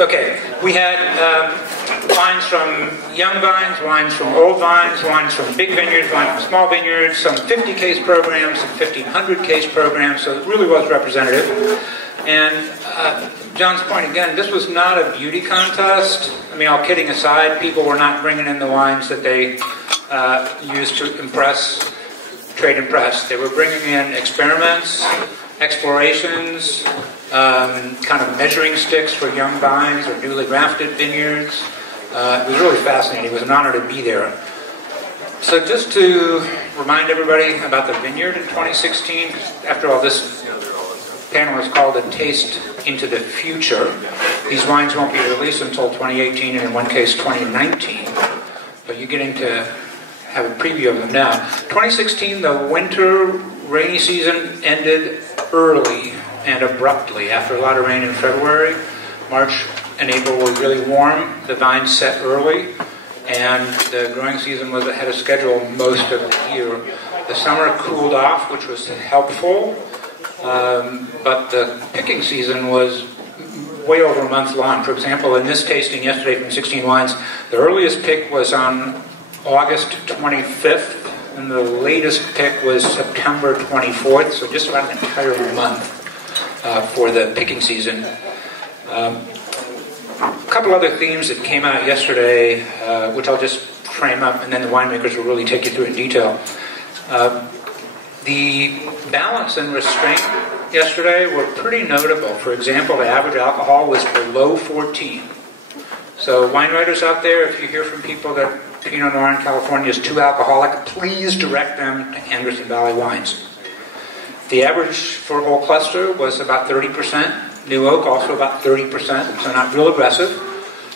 Okay, we had wines from young vines, wines from old vines, wines from big vineyards, wines from small vineyards, some 50-case programs, some 1,500-case programs, so it really was representative. And John's point again, this was not a beauty contest. I mean, all kidding aside, people were not bringing in the wines that they used to impress, trade and press. They were bringing in experiments, explorations, kind of measuring sticks for young vines or newly grafted vineyards. It was really fascinating. It was an honor to be there. So just to remind everybody about the vineyard in 2016, after all, this panel is called A Taste into the Future. These wines won't be released until 2018 and in one case 2019, but you're getting to have a preview of them now. 2016, the winter rainy season ended early and abruptly after a lot of rain in February. March and April were really warm. The vines set early, and the growing season was ahead of schedule most of the year. The summer cooled off, which was helpful, but the picking season was way over a month long. For example, in this tasting yesterday from 16 wines, the earliest pick was on August 25th, and the latest pick was September 24th, so just about an entire month for the picking season. A couple other themes that came out yesterday, which I'll just frame up, and then the winemakers will really take you through in detail. The balance and restraint yesterday were pretty notable. For example, the average alcohol was below 14. So wine writers out there, if you hear from people that Pinot Noir in California is too alcoholic, please direct them to Anderson Valley wines. The average for whole cluster was about 30%. New Oak also about 30%, so not real aggressive.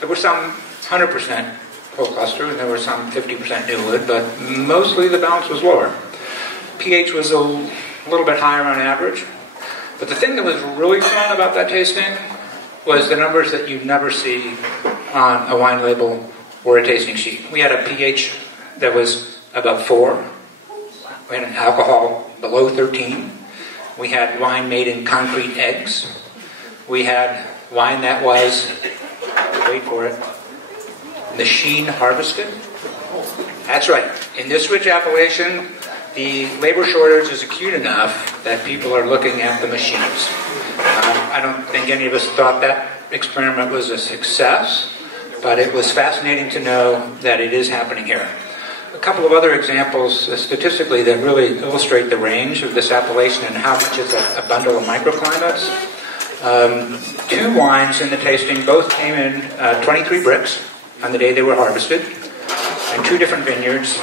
There were some 100% whole cluster, and there were some 50% new wood, but mostly the balance was lower. pH was a little bit higher on average. But the thing that was really fun about that tasting was the numbers that you'd never see on a wine label or a tasting sheet. We had a pH that was above 4. We had an alcohol below 13. We had wine made in concrete eggs. We had wine that was, wait for it, machine harvested. That's right. In this rich appellation, the labor shortage is acute enough that people are looking at the machines. I don't think any of us thought that experiment was a success, but it was fascinating to know that it is happening here. A couple of other examples statistically that really illustrate the range of this appellation and how much it's a bundle of microclimates. 2 wines in the tasting both came in 23 bricks on the day they were harvested, in 2 different vineyards,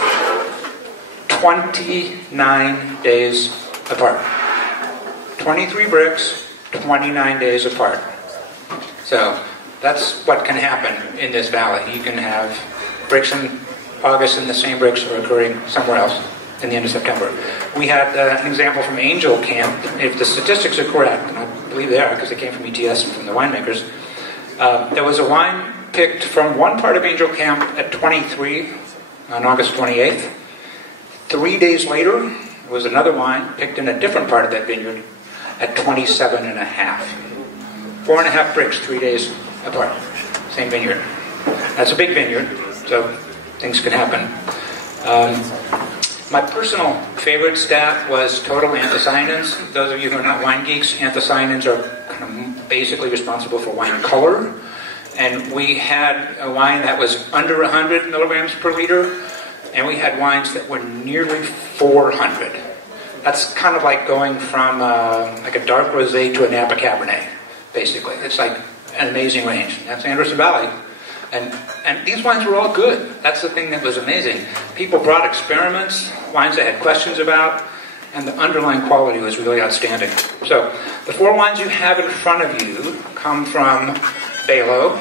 29 days apart. 23 bricks, 29 days apart. So that's what can happen in this valley. You can have bricks in August and the same bricks are occurring somewhere else in the end of September. We had an example from Angel Camp. If the statistics are correct, and I believe they are because they came from ETS and from the winemakers, there was a wine picked from one part of Angel Camp at 23 on August 28th. 3 days later, there was another wine picked in a different part of that vineyard at 27 and a half. 4.5 bricks, 3 days apart. Same vineyard. That's a big vineyard, so things can happen. My personal favorite stat was total anthocyanins. Those of you who are not wine geeks, anthocyanins are kind of basically responsible for wine color. And we had a wine that was under 100 milligrams per liter, and we had wines that were nearly 400. That's kind of like going from like a dark rosé to a Napa Cabernet, basically. It's like an amazing range. That's Anderson Valley. And these wines were all good. That's the thing that was amazing. People brought experiments, wines they had questions about, and the underlying quality was really outstanding. So the 4 wines you have in front of you come from Balo,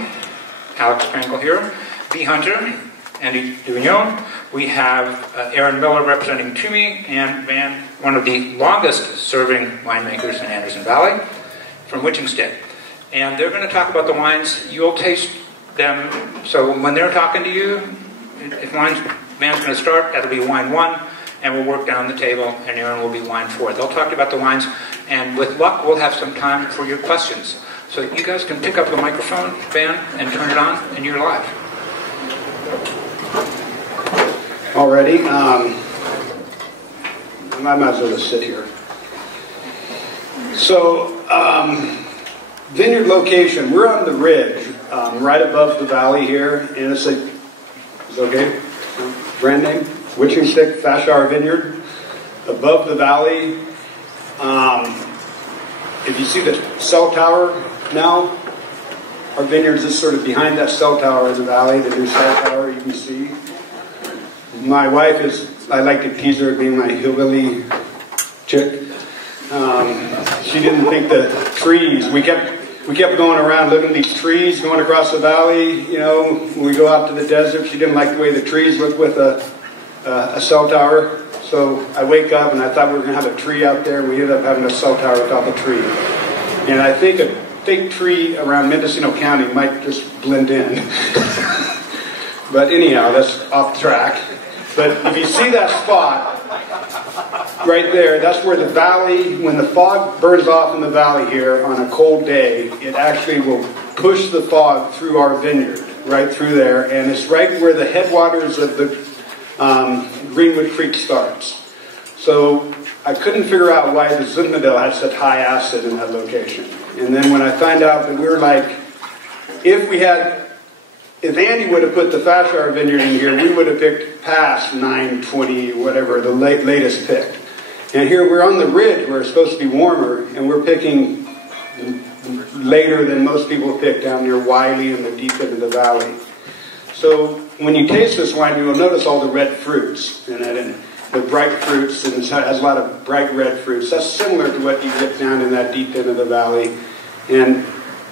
Alex Krankel here, B. Hunter, Andy Duvignon. We have Aaron Miller representing Toomey, and Van, one of the longest serving winemakers in Anderson Valley, from Wichingstead. And they're going to talk about the wines. You'll taste them. So when they're talking to you, if Van's going to start, that'll be wine 1, and we'll work down the table, and Aaron will be wine 4. They'll talk about the wines, and with luck, we'll have some time for your questions. So you guys can pick up the microphone, Ben, and turn it on, and you're live. Already, I might as well just sit here. So, vineyard location, we're on the ridge, right above the valley here, and it's a, is it okay? Brand name? Witching Stick Fashar Vineyard, above the valley. If you see the cell tower now, our vineyards is sort of behind that cell tower in the valley, the new cell tower you can see. My wife is, I like to tease her being my hillbilly chick. She didn't think the trees, we kept going around looking at these trees going across the valley, you know, when we go out to the desert. She didn't like the way the trees look with a cell tower. So I wake up and I thought we were going to have a tree out there. We ended up having a cell tower atop a tree. And I think a big tree around Mendocino County might just blend in. But anyhow, that's off track. But if you see that spot right there, that's where the valley, when the fog burns off in the valley here on a cold day, it actually will push the fog through our vineyard, right through there. And it's right where the headwaters of the Greenwood Creek starts. So I couldn't figure out why the Zinfandel had such high acid in that location. And then when I find out that we're like, if Andy would have put the Fashar vineyard in here, we would have picked past 920, whatever, the latest pick. And here we're on the ridge where it's supposed to be warmer, and we're picking later than most people pick down near Wiley and the deep end of the valley. So when you taste this wine, you will notice all the red fruits in it, and the bright fruits, and it has a lot of bright red fruits. That's similar to what you get down in that deep end of the valley. And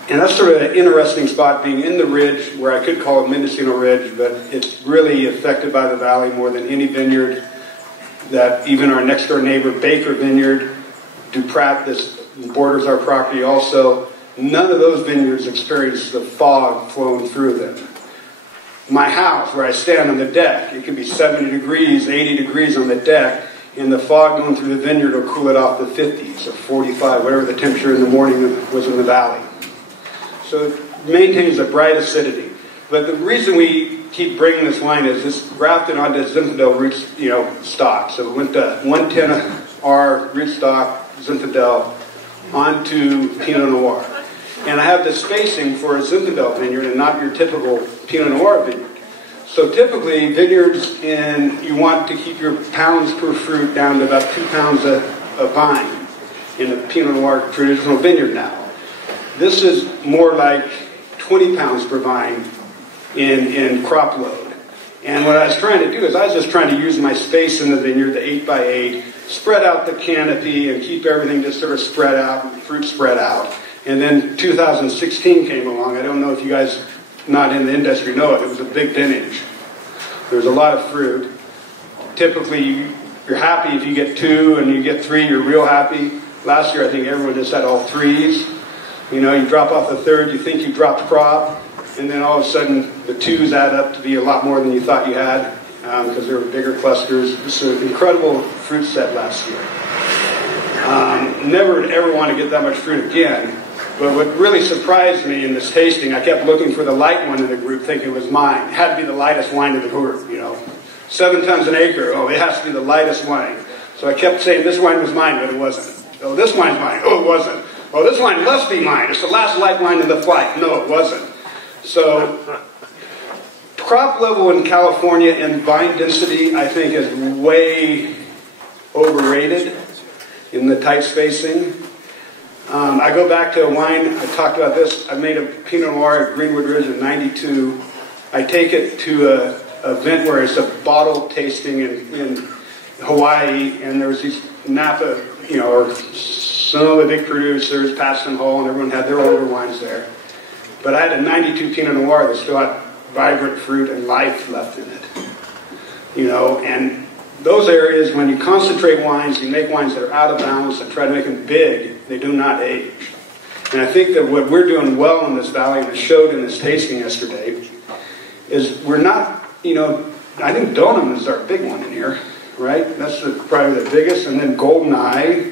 that's sort of an interesting spot, being in the ridge, where I could call it Mendocino Ridge, but it's really affected by the valley more than any vineyard. That even our next door neighbor, Baker Vineyard, Duprat, this borders our property also, none of those vineyards experience the fog flowing through them. My house, where I stand on the deck, it can be 70 degrees, 80 degrees on the deck, and the fog going through the vineyard will cool it off to 50s or 45, whatever the temperature in the morning was in the valley. So it maintains a bright acidity. But the reason we keep bringing this wine is this grafted onto Zinfandel root, stock. So it went to 110R rootstock Zinfandel onto Pinot Noir. And I have the spacing for a Zinfandel vineyard and not your typical Pinot Noir vineyard. So typically vineyards, you want to keep your pounds per fruit down to about 2 pounds a vine in a Pinot Noir traditional vineyard now. This is more like 20 pounds per vine in crop load. And what I was trying to do is I was just trying to use my space in the vineyard, the 8x8, spread out the canopy and keep everything just sort of spread out, fruit spread out. And then 2016 came along. I don't know if you guys not in the industry know it. It was a big vintage. There was a lot of fruit. Typically, you're happy if you get 2 and you get 3, you're real happy. Last year, I think everyone just had all 3s. You know, you drop off the 3rd, you think you dropped crop, and then all of a sudden the 2s add up to be a lot more than you thought you had because there were bigger clusters. It was an incredible fruit set last year. Never ever want to get that much fruit again. But what really surprised me in this tasting, I kept looking for the light one in the group, thinking it was mine. It had to be the lightest wine in the group, 7 tons an acre, it has to be the lightest wine. So I kept saying this wine was mine, but it wasn't. Oh, this wine's mine. Oh, it wasn't. Oh, this wine must be mine. It's the last light wine in the flight. No, it wasn't. So crop level in California and vine density, I think, is way overrated in the tight spacing. I go back to a wine, I talked about this, I made a Pinot Noir at Greenwood Ridge in '92. I take it to an event where it's a bottle tasting in Hawaii, and there was these Napa, or some of the big producers, Paxton Hall, and everyone had their older wines there. But I had a '92 Pinot Noir that still had vibrant fruit and life left in it. And those areas, when you concentrate wines, you make wines that are out of balance and try to make them big, they do not age. And I think that what we're doing well in this valley, and it showed in this tasting yesterday, is we're not, I think Donham is our big one in here, right? That's probably the biggest, and then Golden Eye.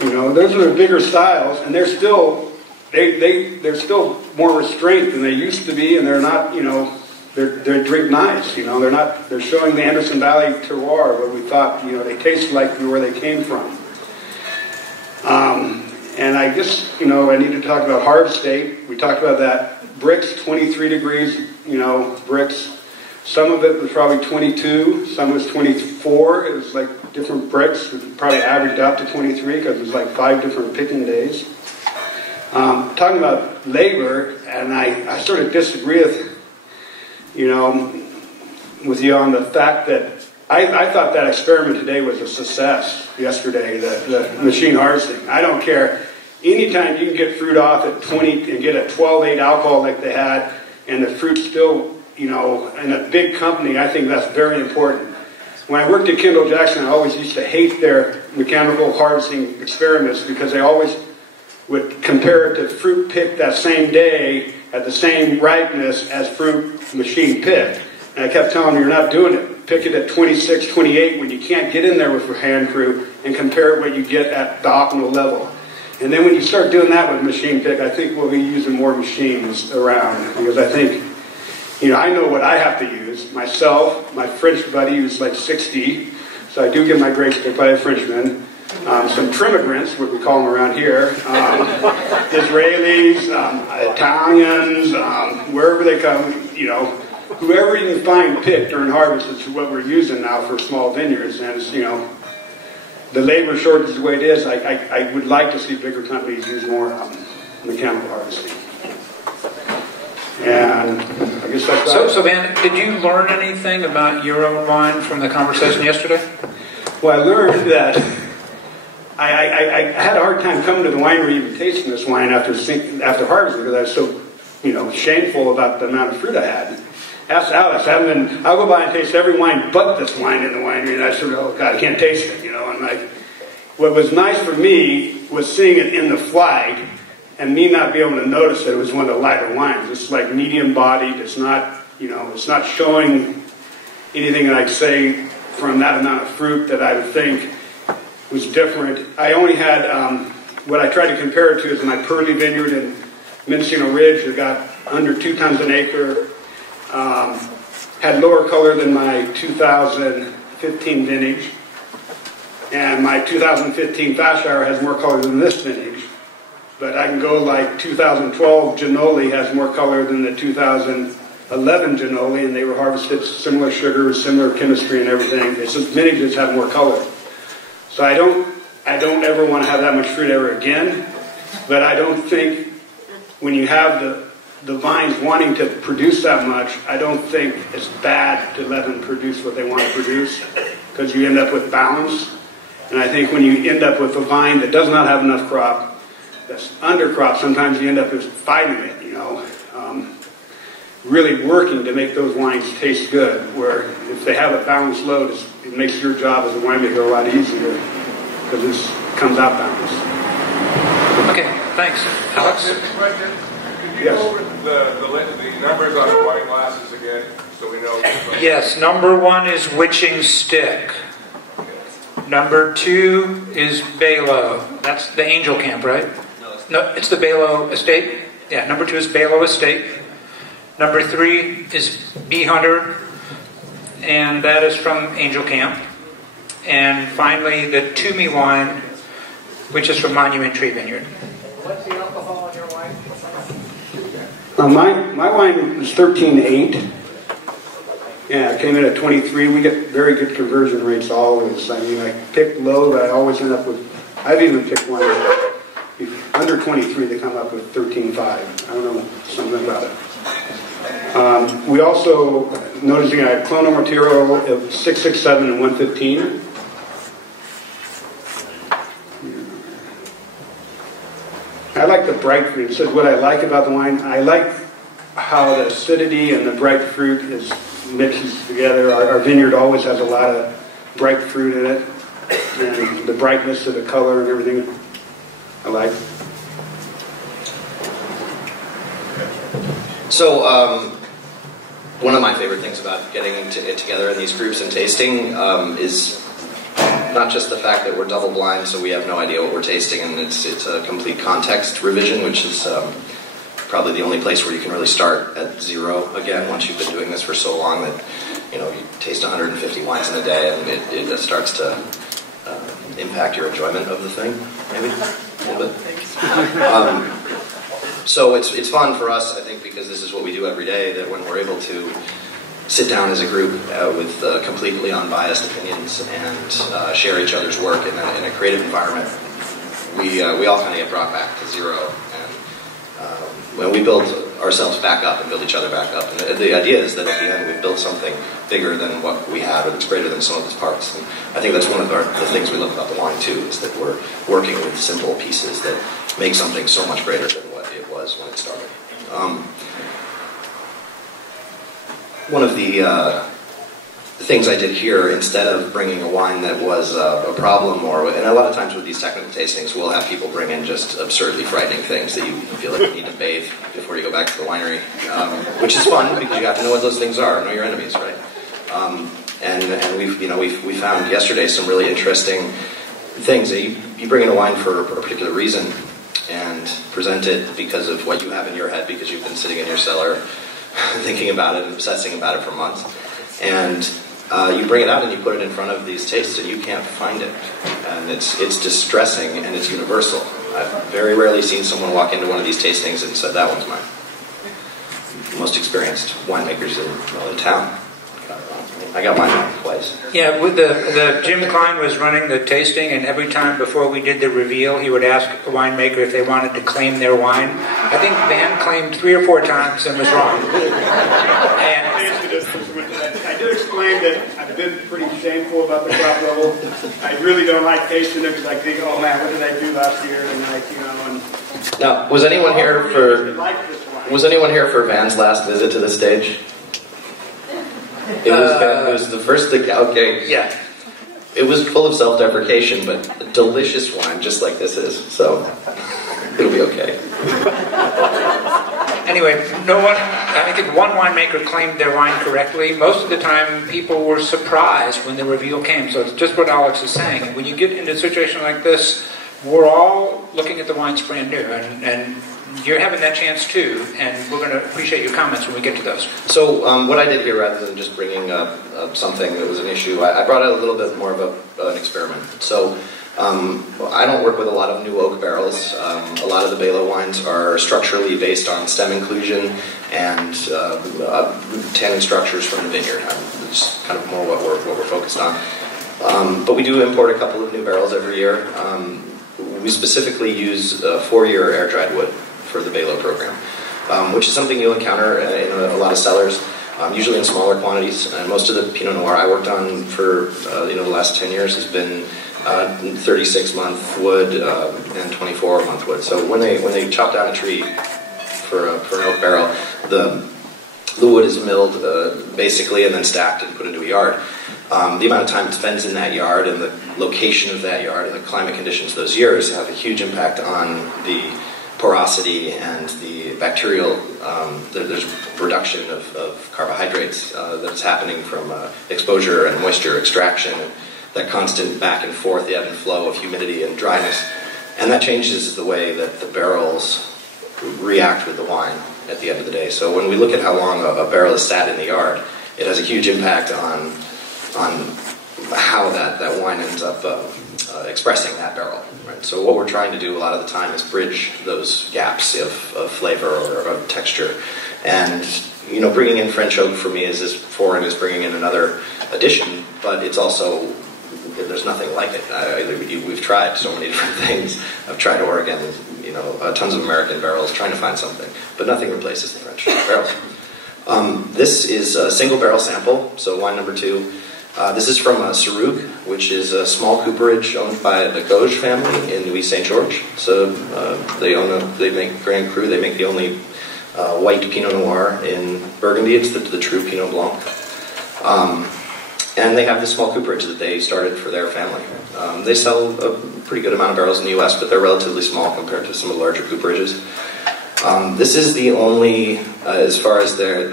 Those are the bigger styles, and they're still they're still more restrained than they used to be, and they're not, you know, they drink nice, you know, they're showing the Anderson Valley terroir where we thought, you know, they taste like where they came from. And I guess, you know, I need to talk about harvest date. We talked about that. Bricks, 23 degrees, you know, bricks. Some of it was probably 22, some was 24. It was like different bricks. It probably averaged out to 23 because it was like 5 different picking days. Talking about labor, and I sort of disagree with, you know, with you on the fact that I thought that experiment today was a success yesterday, the machine harvesting. I don't care. Anytime you can get fruit off at 20 and get a 12.8 alcohol like they had, and the fruit still, you know, in a big company, I think that's very important. When I worked at Kendall Jackson, I always used to hate their mechanical harvesting experiments because they always would compare it to fruit picked that same day at the same ripeness as fruit machine picked. And I kept telling them, you're not doing it. Pick it at 26, 28 when you can't get in there with your hand crew and compare it what you get at the optimal level. And then when you start doing that with machine pick, I think we'll be using more machines around because I think, you know, I know what I have to use. Myself, my French buddy who's like 60, so I do get my grapes picked by a Frenchman. Some trimmigrants, what we call them around here, Israelis, Italians, wherever they come, you know, whoever you can find picked during harvest is what we're using now for small vineyards. And it's, you know, the labor shortage is the way it is. I would like to see bigger companies use more mechanical harvesting. And I guess that's so Van, did you learn anything about your own wine from the conversation yesterday? Well, I learned that I had a hard time coming to the winery even tasting this wine after harvesting because I was so, you know, shameful about the amount of fruit I had. Asked Alex, I'll go by and taste every wine but this wine in the winery, and I said, oh God, I can't taste it, you know. And what was nice for me was seeing it in the flight and me not be able to notice that it was one of the lighter wines. It's like medium bodied. It's not, you know, it's not showing anything that I'd say from that amount of fruit that I would think was different. I only had, what I tried to compare it to is my Pearly Vineyard in Mendocino Ridge that got under 2 tons an acre. Had lower color than my 2015 vintage, and my 2015 Fashire has more color than this vintage. But I can go like 2012 Ginoli has more color than the 2011 Ginoli, and they were harvested similar sugar, similar chemistry, and everything. It's just vintages have more color. So I don't ever want to have that much fruit ever again. But I don't think when you have the vines wanting to produce that much, I don't think it's bad to let them produce what they want to produce because you end up with balance. And I think when you end up with a vine that does not have enough crop, that's undercrop, sometimes you end up with fighting it, you know, really working to make those wines taste good, where if they have a balanced load, it makes your job as a winemaker a lot easier because this comes out balanced. Okay, thanks. Alex? Question? Could you Yes. go over the numbers on the wine glasses again, so we know? Yes, number 1 is Witching Stick. Number 2 is Balo. That's the Angel Camp, right? No, it's the Balo Estate. Yeah, number 2 is Balo Estate. Number 3 is Bee Hunter, and that is from Angel Camp. And finally, the Toomey wine, which is from Monument Tree Vineyard. What's the alcohol in your wine? My wine was 13.8. Yeah, it came in at 23. We get very good conversion rates always. I mean, I picked low, but I always end up with, I've even picked one under 23, they come up with 13.5. I don't know, something about it. We also, noticing I had clonal material of 667 and 115. I like the bright fruit. It says what I like about the wine. I like how the acidity and the bright fruit mixes together. Our vineyard always has a lot of bright fruit in it, and the brightness of the color and everything I like. So, one of my favorite things about getting it together in these groups and tasting is not just the fact that we're double blind, so we have no idea what we're tasting, and it's a complete context revision, which is probably the only place where you can really start at zero again once you've been doing this for so long that you taste 150 wines in a day, and it starts to impact your enjoyment of the thing, maybe a little bit. So it's fun for us, I think, because this is what we do every day, that when we're able to sit down as a group with completely unbiased opinions and share each other's work in a creative environment, we all kind of get brought back to zero. And when we build ourselves back up and build each other back up, and the idea is that at the end we've built something bigger than what we have, and it's greater than some of its parts. And I think that's one of the things we love about the wine too, is that we're working with simple pieces that make something so much greater than what it was when it started. One of the things I did here, instead of bringing a wine that was a problem, and a lot of times with these technical tastings, we'll have people bring in just absurdly frightening things that you feel like you need to bathe before you go back to the winery, which is fun because you have to know what those things are, know your enemies, right? And we found yesterday some really interesting things. That you bring in a wine for a particular reason and present it because of what you have in your head, because you've been sitting in your cellar thinking about it and obsessing about it for months. And you bring it out and you put it in front of these tastes and you can't find it. And it's distressing and it's universal. I've very rarely seen someone walk into one of these tastings and said, that one's mine. Most experienced winemakers in town. I got mine twice. Yeah, with the Jim Klein was running the tasting, and every time before we did the reveal, he would ask a winemaker if they wanted to claim their wine. I think Van claimed 3 or 4 times and was wrong. And I did explain that I've been pretty shameful about the crop level. I really don't like tasting it because I think, oh man, what did I do last year? And Now, was anyone here for Van's last visit to the stage? It was the first thing. Okay. Yeah. It was full of self-deprecation, but a delicious wine, just like this is. So it'll be okay. Anyway, I think one winemaker claimed their wine correctly. Most of the time, people were surprised when the reveal came. So it's just what Alex is saying. And when you get into a situation like this, we're all looking at the wines brand new, and you're having that chance too, and we're going to appreciate your comments when we get to those. So what I did here, rather than just bringing up something that was an issue, I brought out a little bit more of an experiment. So I don't work with a lot of new oak barrels. A lot of the Belo wines are structurally based on stem inclusion and tannin structures from the vineyard. It's kind of more what we're focused on. But we do import a couple of new barrels every year. We specifically use 4-year air-dried wood for the Belo program, which is something you'll encounter in a lot of cellars, usually in smaller quantities. And most of the Pinot Noir I worked on for the last 10 years has been 36-month wood and 24-month wood. So when they chop down a tree for an oak barrel, the wood is milled basically and then stacked and put into a yard. The amount of time it spends in that yard and the location of that yard and the climate conditions those years have a huge impact on the porosity and the bacterial, there's reduction of carbohydrates that's happening from exposure and moisture extraction, and that constant back and forth, the ebb and flow of humidity and dryness. And that changes the way that the barrels react with the wine at the end of the day. So when we look at how long a barrel is sat in the yard, it has a huge impact on how that wine ends up expressing that barrel. Right? So what we're trying to do a lot of the time is bridge those gaps of flavor or of texture. And bringing in French oak for me is as foreign as bringing in another addition, but it's also, there's nothing like it. We've tried so many different things. I've tried Oregon, tons of American barrels, trying to find something, but nothing replaces the French barrels. This is a single barrel sample, so wine number 2. This is from Sarug, which is a small cooperage owned by the Gauge family in Louis St. George. So they make Grand Cru. They make the only white Pinot Noir in Burgundy. It's the true Pinot Blanc. And they have this small cooperage that they started for their family. They sell a pretty good amount of barrels in the U.S., but they're relatively small compared to some of the larger cooperages. This is the only, as far as they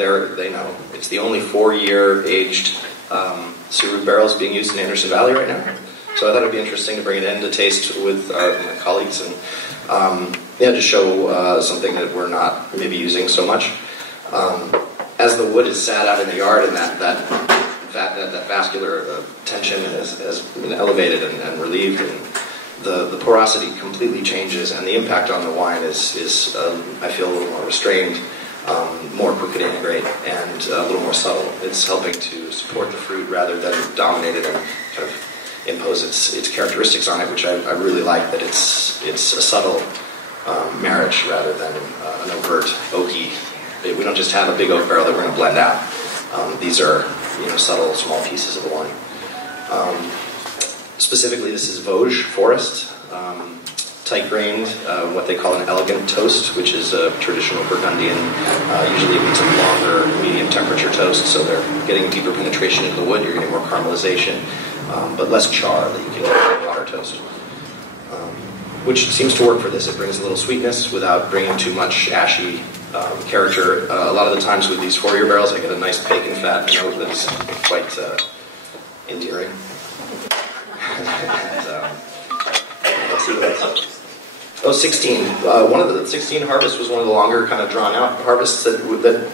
know, it's the only 4-year aged Sarug barrels being used in Anderson Valley right now. So I thought it would be interesting to bring it in to taste with my colleagues and just show something that we're not maybe using so much. As the wood is sat out in the yard and that vascular tension has been elevated and relieved, and the porosity completely changes, and the impact on the wine is I feel, a little more restrained, more quick to integrate, and a little more subtle. It's helping to support the fruit rather than dominate it and kind of impose its characteristics on it, which I really like, that it's a subtle marriage rather than an overt oaky. We don't just have a big oak barrel that we're going to blend out. These are subtle, small pieces of the wine. Specifically, this is Vosges Forest, tight-grained, what they call an elegant toast, which is a traditional Burgundian. Usually it means a longer, medium-temperature toast, so they're getting deeper penetration into the wood. You're getting more caramelization, but less char that you can get in water toast, which seems to work for this. It brings a little sweetness without bringing too much ashy character. A lot of the times with these 4-year barrels, I get a nice bacon fat note that's quite endearing. Let's see what else. 16. One of the 16 harvests was one of the longer, kind of drawn-out harvests that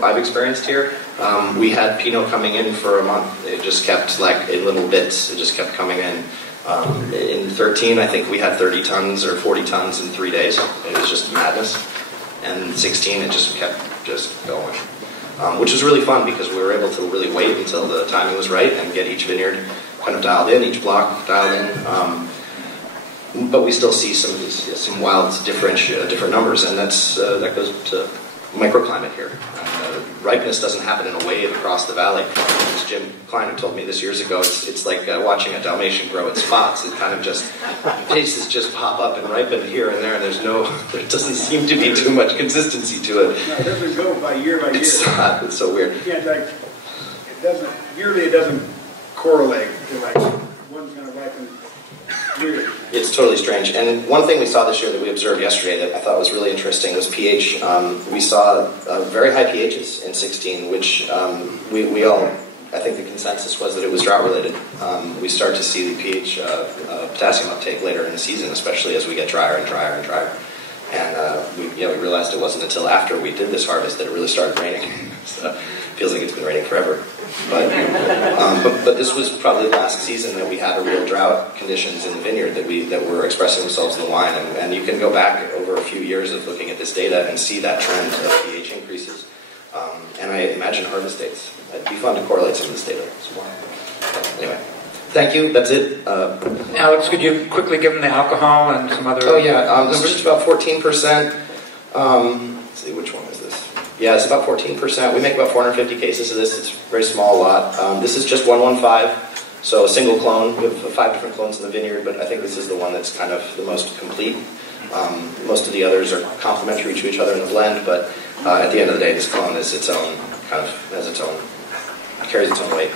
I've experienced here. We had Pinot coming in for a month. It just kept, like, in little bits. It just kept coming in. In 13, I think we had 30 tons or 40 tons in 3 days. It was just madness. And 16, it just kept going. Which was really fun because we were able to really wait until the timing was right and get each vineyard kind of dialed in, each block dialed in. But we still see some of these, some wild different numbers, and that goes to microclimate here. Ripeness doesn't happen in a wave across the valley. As Jim Kleiner told me this years ago, it's like watching a Dalmatian grow its spots. It kind of paces just pop up and ripen here and there, and there doesn't seem to be too much consistency to it. No, it doesn't go by year. It's so weird. You can't, it doesn't correlate to, like, one's going to ripen yearly. It's totally strange. And one thing we saw this year that we observed yesterday that I thought was really interesting was pH. We saw very high pHs in 16, which we all, I think the consensus was that it was drought related. We start to see the pH potassium uptake later in the season, especially as we get drier and drier and drier. And we realized it wasn't until after we did this harvest that it really started raining. So it feels like it's been raining forever. But this was probably last season that we had a real drought conditions in the vineyard that were expressing themselves in the wine, and you can go back over a few years of looking at this data and see that trend of pH increases. And I imagine harvest dates. It'd be fun to correlate some of this data as well. Anyway, thank you. That's it. Alex, could you quickly give them the alcohol and some other? Oh yeah, this is just about 14%. Let's see, which one is this? Yeah, it's about 14%. We make about 450 cases of this. It's a very small lot. This is just 115, so a single clone. We have 5 different clones in the vineyard, but I think this is the one that's kind of the most complete. Most of the others are complementary to each other in the blend, but at the end of the day, this clone is its own, carries its own weight.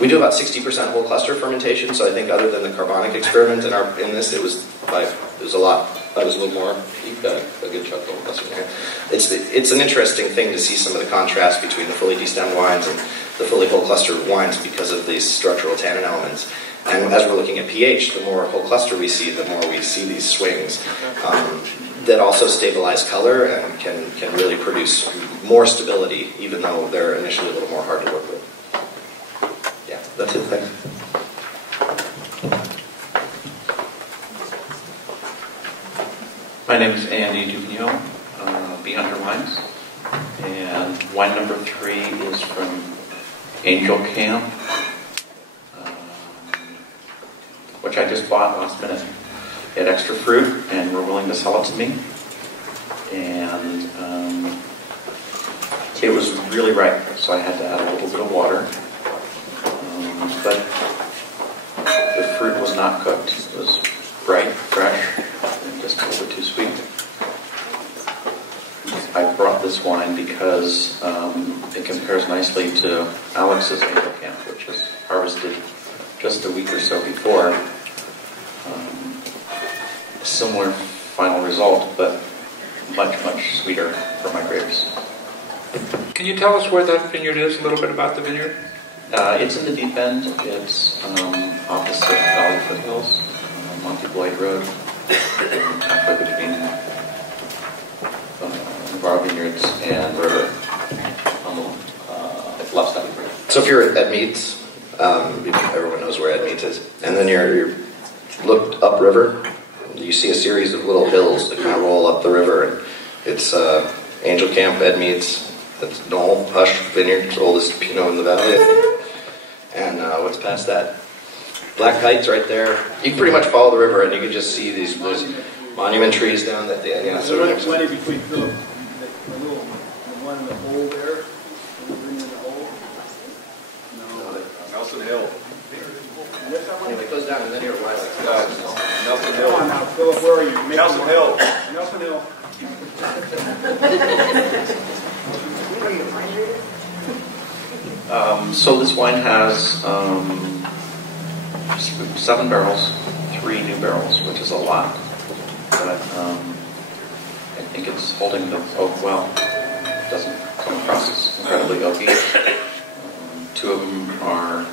We do about 60% whole cluster fermentation, so I think other than the carbonic experiment in this, it was a lot. That was a little more. You've got a good chunk of whole cluster here. It's an interesting thing to see some of the contrast between the fully destemmed wines and the fully whole cluster wines because of these structural tannin elements. And as we're looking at pH, the more whole cluster we see, the more we see these swings that also stabilize color and can really produce more stability, even though they're initially a little more hard to work with. Yeah, that's it. Thanks. My name is Andy DuPignot, Bee Hunter Wines, and wine number 3 is from Angel Camp, which I just bought last minute. It had extra fruit and were willing to sell it to me, and it was really ripe, so I had to add a little bit of water, but the fruit was not cooked. It was bright, fresh, and just a little bit too sweet. I brought this wine because it compares nicely to Alex's Angel Camp, which was harvested just a week or so before. Similar final result, but much, much sweeter for my grapes. Can you tell us where that vineyard is, a little bit about the vineyard? It's in the deep end. It's opposite Valley Foothills, Monty Boyd Road, halfway between Navarro Vineyards and River on the left side of the river. So if you're at Meats, everyone knows where Ed Meats is, and then you're looked upriver, you see a series of little hills that kind of roll up the river, and it's Angel Camp, Ed Meats, that's Knoll, Hush Vineyard, oldest Pinot in the valley, I think. And what's past that? Black Kite's right there. You can pretty much follow the river, and you can just see these monument trees down at the end. Yeah, so plenty between the one in the hole there, in the hole. No, Nelson Hill. anyway, it goes down, and then you're right. Nelson Hill. Come on now, Philip, where are you? Nelson Hill. Nelson Hill. So this wine has 7 barrels, 3 new barrels, which is a lot. But I think it's holding the oak well. It doesn't come across as incredibly oaky. 2 of them are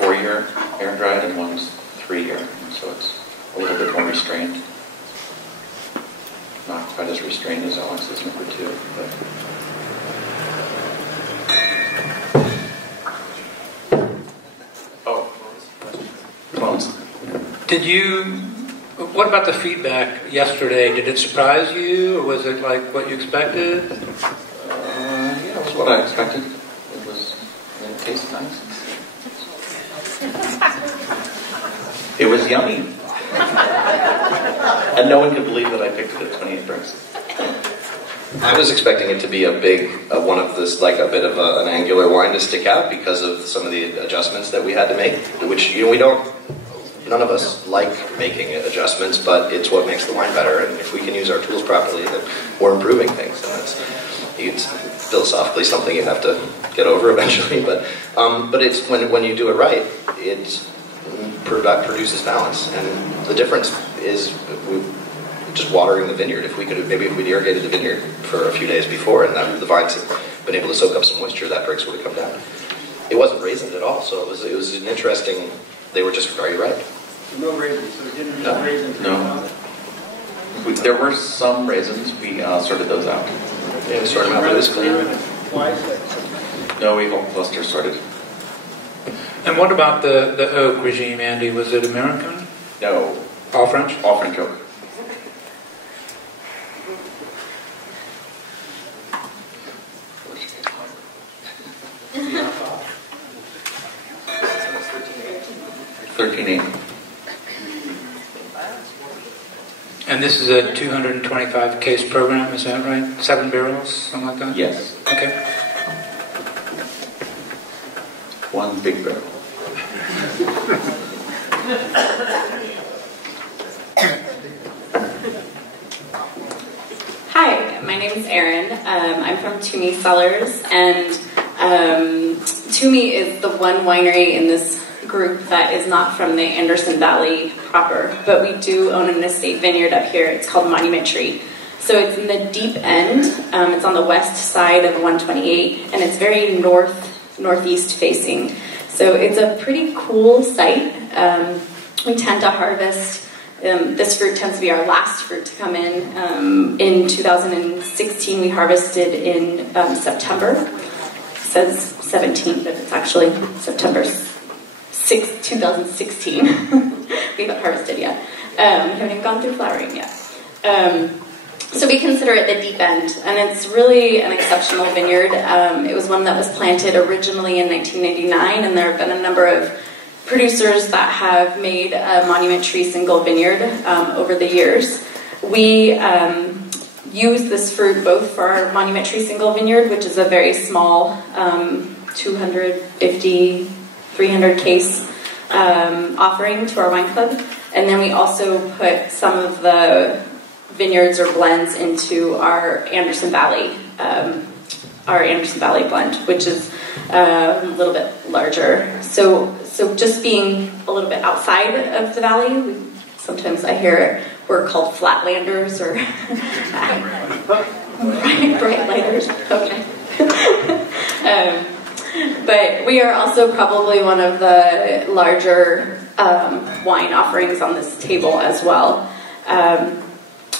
4-year air dried, and one's 3-year. So it's a little bit more restrained. Not quite as restrained as Alex's number 2, but. What about the feedback yesterday? Did it surprise you, or was it like what you expected? Yeah, it was what I expected. It tasted nice. It was yummy. And no one could believe that I picked it at 28 bricks. I was expecting it to be a big one of this, like a bit of an angular wine to stick out because of some of the adjustments that we had to make, which we don't. None of us like making adjustments, but it's what makes the wine better. And if we can use our tools properly, then we're improving things. And it's philosophically something you have to get over eventually. But it's when you do it right, it produces balance. And the difference is just watering the vineyard. If we'd irrigated the vineyard for a few days before, and the vines had been able to soak up some moisture, that bricks would have come down. It wasn't raisined at all, so it was an interesting. They were just very ripe. No raisins, so it didn't have raisins. No. There were some raisins. We sorted those out. Yeah, we sorted them out. It was clean. No, we got cluster sorted. And what about the oak regime, Andy? Was it American? No. All French? All French oak. And this is a 225 case program, is that right? 7 barrels, something like that? Yes. Okay. 1 big barrel. Hi, my name is Erin. I'm from Toomey Cellars, and Toomey is the one winery in this group that is not from the Anderson Valley proper, but we do own an estate vineyard up here. It's called Monument Tree. So it's in the deep end. It's on the west side of 128, and it's very northeast facing. So it's a pretty cool site. We tend to harvest. This fruit tends to be our last fruit to come in. In 2016, we harvested in September. It says 17, but it's actually September 6th, 2016. We haven't harvested yet. We haven't even gone through flowering yet. So we consider it the deep end, and it's really an exceptional vineyard. It was one that was planted originally in 1989, and there have been a number of producers that have made a Monument Tree single vineyard over the years. We use this fruit both for our Monument Tree single vineyard, which is a very small 250, 300 case offering to our wine club, and then we also put some of the vineyards or blends into our Anderson Valley blend, which is a little bit larger. So just being a little bit outside of the valley, sometimes I hear we're called flatlanders or brightlanders. Okay. But we are also probably one of the larger wine offerings on this table as well.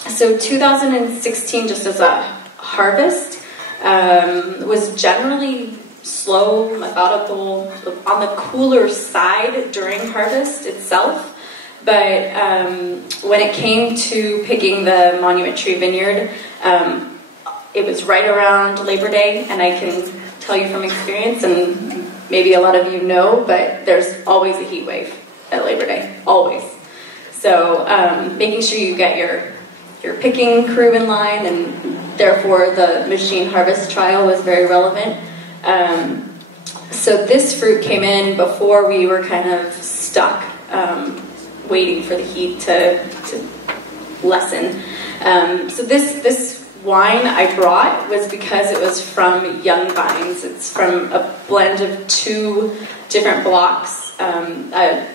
So 2016, just as a harvest, was generally slow, methodical, on the cooler side during harvest itself. But when it came to picking the Monument Tree Vineyard, it was right around Labor Day, and I can tell you from experience, and maybe a lot of you know, but there's always a heat wave at Labor Day, always. So making sure you get your picking crew in line, and therefore the machine harvest trial was very relevant. So this fruit came in before we were kind of stuck waiting for the heat to lessen. So this wine I brought was because it was from young vines. It's from a blend of 2 different blocks, a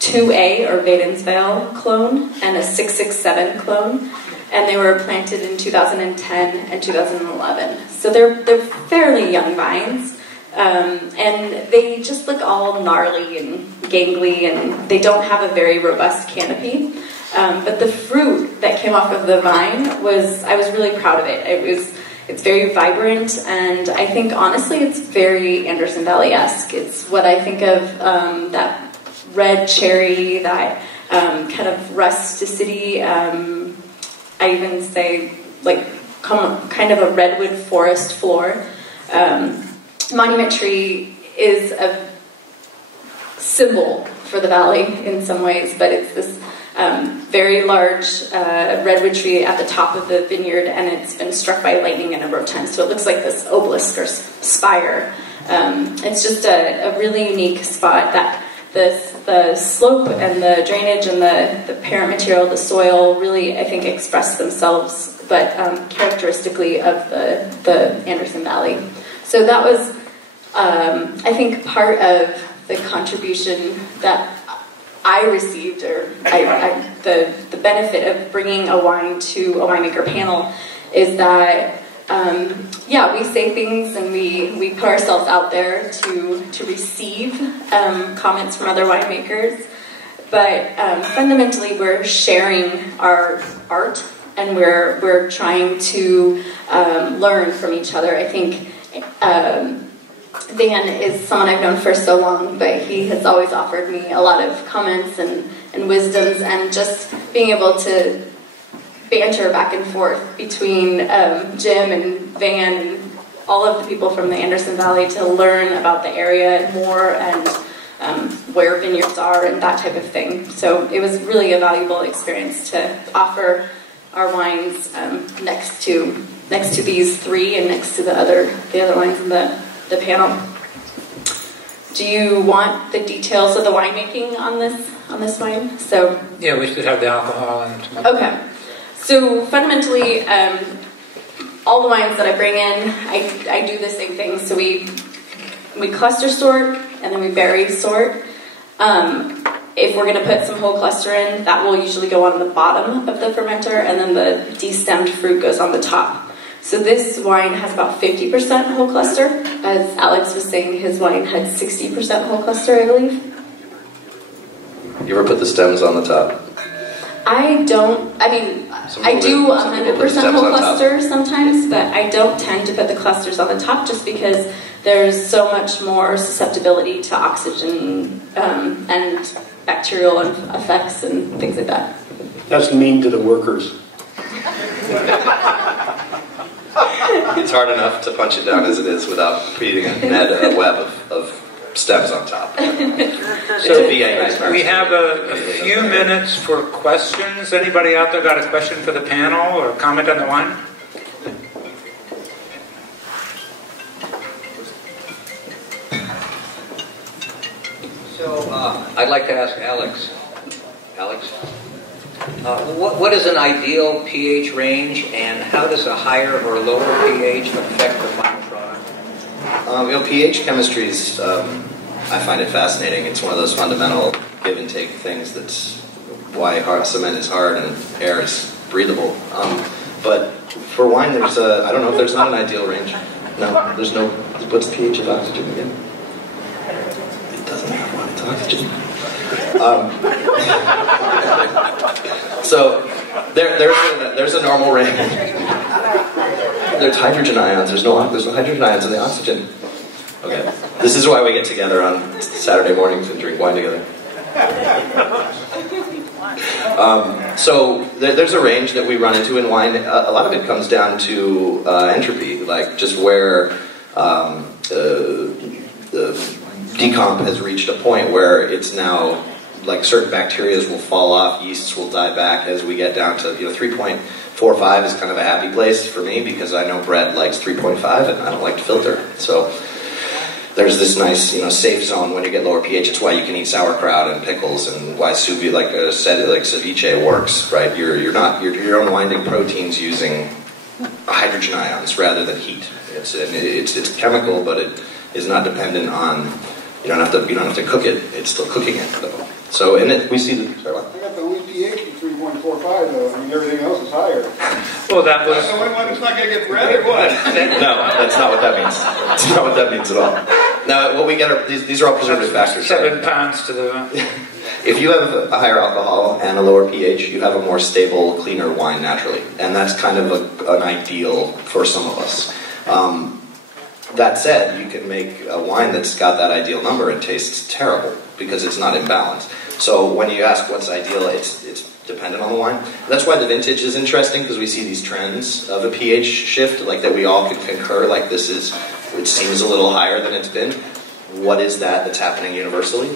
2A or Wadensvale clone and a 667 clone, and they were planted in 2010 and 2011. So they're fairly young vines, and they just look all gnarly and gangly, and they don't have a very robust canopy. But the fruit that came off of the vine I was really proud of it. It's very vibrant, and I think honestly it's very Anderson Valley-esque. It's what I think of, that red cherry, that kind of rusticity. I even say like kind of a redwood forest floor. Monument Tree is a symbol for the valley in some ways, but it's this very large redwood tree at the top of the vineyard, and it's been struck by lightning a number of times, so it looks like this obelisk or spire. It's just a really unique spot that the slope and the drainage and the parent material, the soil, really, I think, express themselves, but characteristically of the Anderson Valley. So that was, I think, part of the contribution that I received, or the benefit of bringing a wine to a winemaker panel is that, yeah, we say things and we put ourselves out there to receive comments from other winemakers, but fundamentally we're sharing our art, and we're trying to learn from each other. I think Van is someone I've known for so long, but he has always offered me a lot of comments and wisdoms, and just being able to banter back and forth between Jim and Van and all of the people from the Anderson Valley to learn about the area more and where vineyards are and that type of thing. So it was really a valuable experience to offer our wines next to these 3 and next to the other wines in the panel. Do you want the details of the winemaking on this wine? So yeah, we should have the alcohol and. Okay. So fundamentally, all the wines that I bring in, I do the same thing. So we cluster sort, and then we berry sort. If we're going to put some whole cluster in, that will usually go on the bottom of the fermenter, and then the destemmed fruit goes on the top. So this wine has about 50% whole cluster. As Alex was saying, his wine had 60% whole cluster, I believe. You ever put the stems on the top? I don't, I mean, I do 100% whole cluster sometimes, but I don't tend to put the clusters on the top just because there's so much more susceptibility to oxygen and bacterial effects and things like that. That's mean to the workers. It's hard enough to punch it down as it is without creating a web of stems on top. So we have a few minutes for questions. Anybody out there got a question for the panel or comment on the wine? So I'd like to ask Alex. What is an ideal pH range, and how does a higher or lower pH affect the final product? pH chemistry is, I find it fascinating. It's one of those fundamental give and take things. That's why cement is hard and air is breathable. But for wine, there's I don't know if there's not an ideal range. No, there's no. What's the pH of oxygen again? oxygen. So there's a normal range. There's hydrogen ions. There's no hydrogen ions in the oxygen. Okay, this is why we get together on Saturday mornings and drink wine together. So there's a range that we run into in wine. A lot of it comes down to entropy, like just where the decomp has reached a point where it's now like certain bacteria will fall off, yeasts will die back as we get down to 3.45 is kind of a happy place for me because I know Brett likes 3.5 and I don't like to filter. So there's this nice safe zone when you get lower pH. It's why you can eat sauerkraut and pickles and why ceviche works, right? You're unwinding proteins using hydrogen ions rather than heat. It's chemical, but it is not dependent on. You don't have to cook it. It's still cooking it though. So in it we see the. Sorry, what? I got the only pH of 3.45 though. I mean everything else is higher. Well, that was. That's the only one that's not going to get bread or what? No, that's not what that means. That's not what that means at all. Now, what we get are these are all preservative factors. 7 pounds to the. If you have a higher alcohol and a lower pH, you have a more stable, cleaner wine naturally, and that's kind of an ideal for some of us. That said, you can make a wine that's got that ideal number and tastes terrible because it's not in balance. So when you ask what's ideal, it's dependent on the wine. That's why the vintage is interesting because we see these trends of a pH shift, like that we all could concur, like it seems a little higher than it's been. What is that that's happening universally?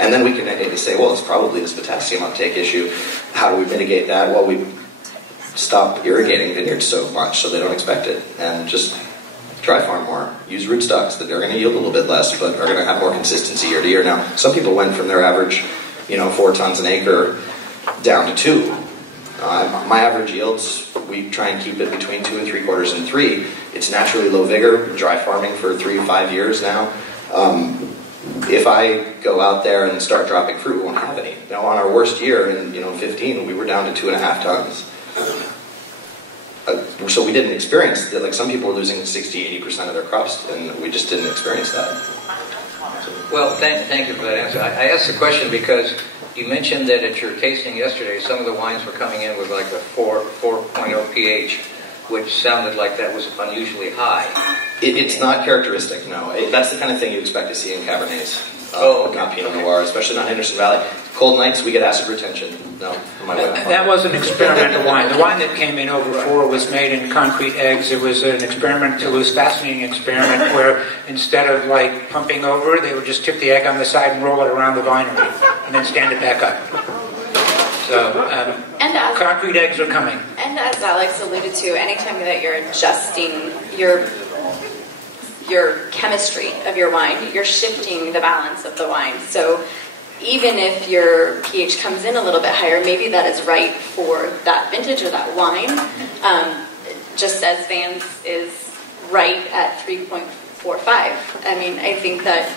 And then we can say, well, it's probably this potassium uptake issue. How do we mitigate that? Well, we stop irrigating vineyards so much so they don't expect it, and just dry farm more. Use rootstocks that are going to yield a little bit less, but are going to have more consistency year to year. Now, some people went from their average, 4 tons an acre down to 2. My average yields, we try and keep it between 2 3/4 and 3. It's naturally low vigor, dry farming for 3 to 5 years now. If I go out there and start dropping fruit, we won't have any. Now, on our worst year in 15, we were down to 2.5 tons. So we didn't experience that. Like some people were losing 60-80% of their crops, and we just didn't experience that. Well, thank you for that answer. I asked the question because you mentioned that at your tasting yesterday, some of the wines were coming in with like a 4.0 pH, which sounded like that was unusually high. It's not characteristic, no. That's the kind of thing you expect to see in Cabernets. Okay. Not Pinot Noir, especially not Henderson Valley. Cold nights, we get acid retention. No, that was an experimental wine. The wine that came in over 4 was made in concrete eggs. It was an experiment. It was a fascinating experiment where instead of like pumping over, they would just tip the egg on the side and roll it around the winery and then stand it back up. So concrete eggs are coming. And as Alex alluded to, anytime that you're adjusting your chemistry of your wine, you're shifting the balance of the wine. So even if your pH comes in a little bit higher, maybe that is right for that vintage or that wine, just as Vans is right at 3.45. I mean, I think that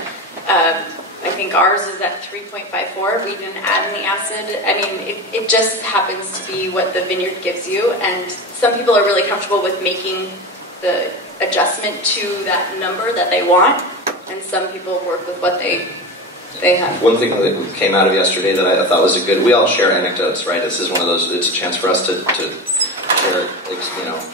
I think ours is at 3.54. We didn't add any acid. I mean, it just happens to be what the vineyard gives you, and some people are really comfortable with making the adjustment to that number that they want, and some people work with what they have. One thing that came out of yesterday that I thought was we all share anecdotes, right? This is one of those, it's a chance for us to share,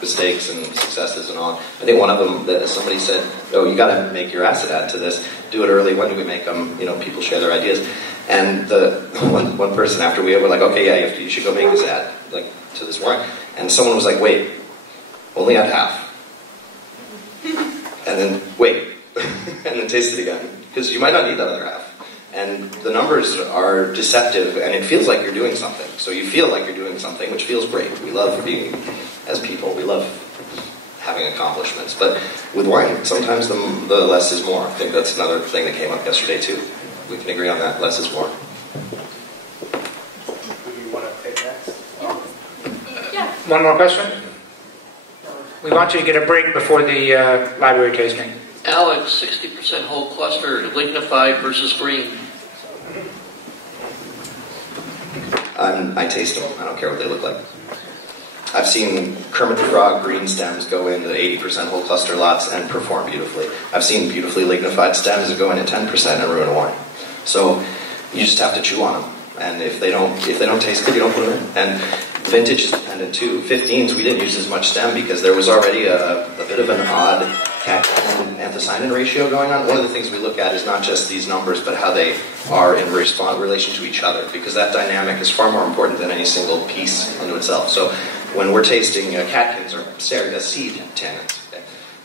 mistakes and successes and all. I think one of them, that somebody said, oh, you got to make your acid add to this. Do it early. When do we make them? People share their ideas. And the one person after we were like, okay, yeah, you should go make this add, to this wine. And someone was like, wait, only add half. And then, wait, and then taste it again. Because you might not need that other half. And the numbers are deceptive, and it feels like you're doing something. So you feel like you're doing something, which feels great. We love being, as people, we love having accomplishments. But with wine, sometimes the less is more. I think that's another thing that came up yesterday, too. We can agree on that. Less is more. Do you want to take that? Yeah. One more question? We want you to get a break before the library tasting. Alex, 60% whole cluster, lignified versus green. I taste them. I don't care what they look like. I've seen Kermit the Frog green stems go into 80% whole cluster lots and perform beautifully. I've seen beautifully lignified stems that go in at 10% and ruin a wine. So you just have to chew on them. And if they don't taste good, you don't put them in. And vintage is dependent too. 15s, we didn't use as much stem because there was already a bit of an odd anthocyanin ratio going on. One of the things we look at is not just these numbers, but how they are in relation to each other, because that dynamic is far more important than any single piece unto itself. So when we're tasting catkins or seed tannins,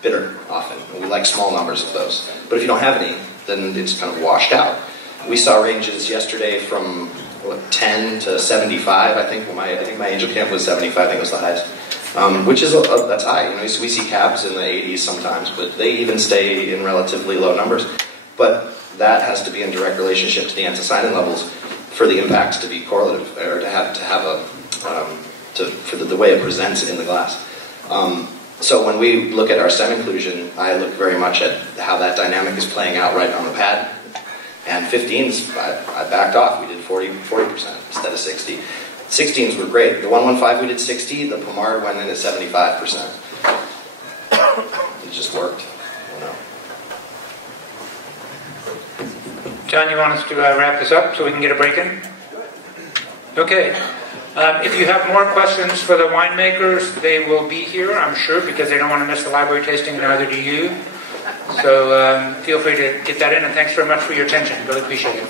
bitter often, and we like small numbers of those. But if you don't have any, then it's kind of washed out. We saw ranges yesterday from 10 to 75. I think my angel camp was 75. I think it was the highest, which is that's high. You know, we see cabs in the 80s sometimes, but they even stay in relatively low numbers. But that has to be in direct relationship to the anthocyanin levels for the impacts to be correlative, or to have for the way it presents in the glass. So when we look at our stem inclusion, I look very much at how that dynamic is playing out right on the pad. And 15s, I backed off. We did 40% instead of 60. 16s were great. The 115 we did 60. The Pomard went in at 75%. It just worked. You know. John, you want us to wrap this up so we can get a break in? Okay. If you have more questions for the winemakers, they will be here, I'm sure, because they don't want to miss the library tasting, and neither do you. So feel free to get that in, and thanks very much for your attention. Really appreciate it.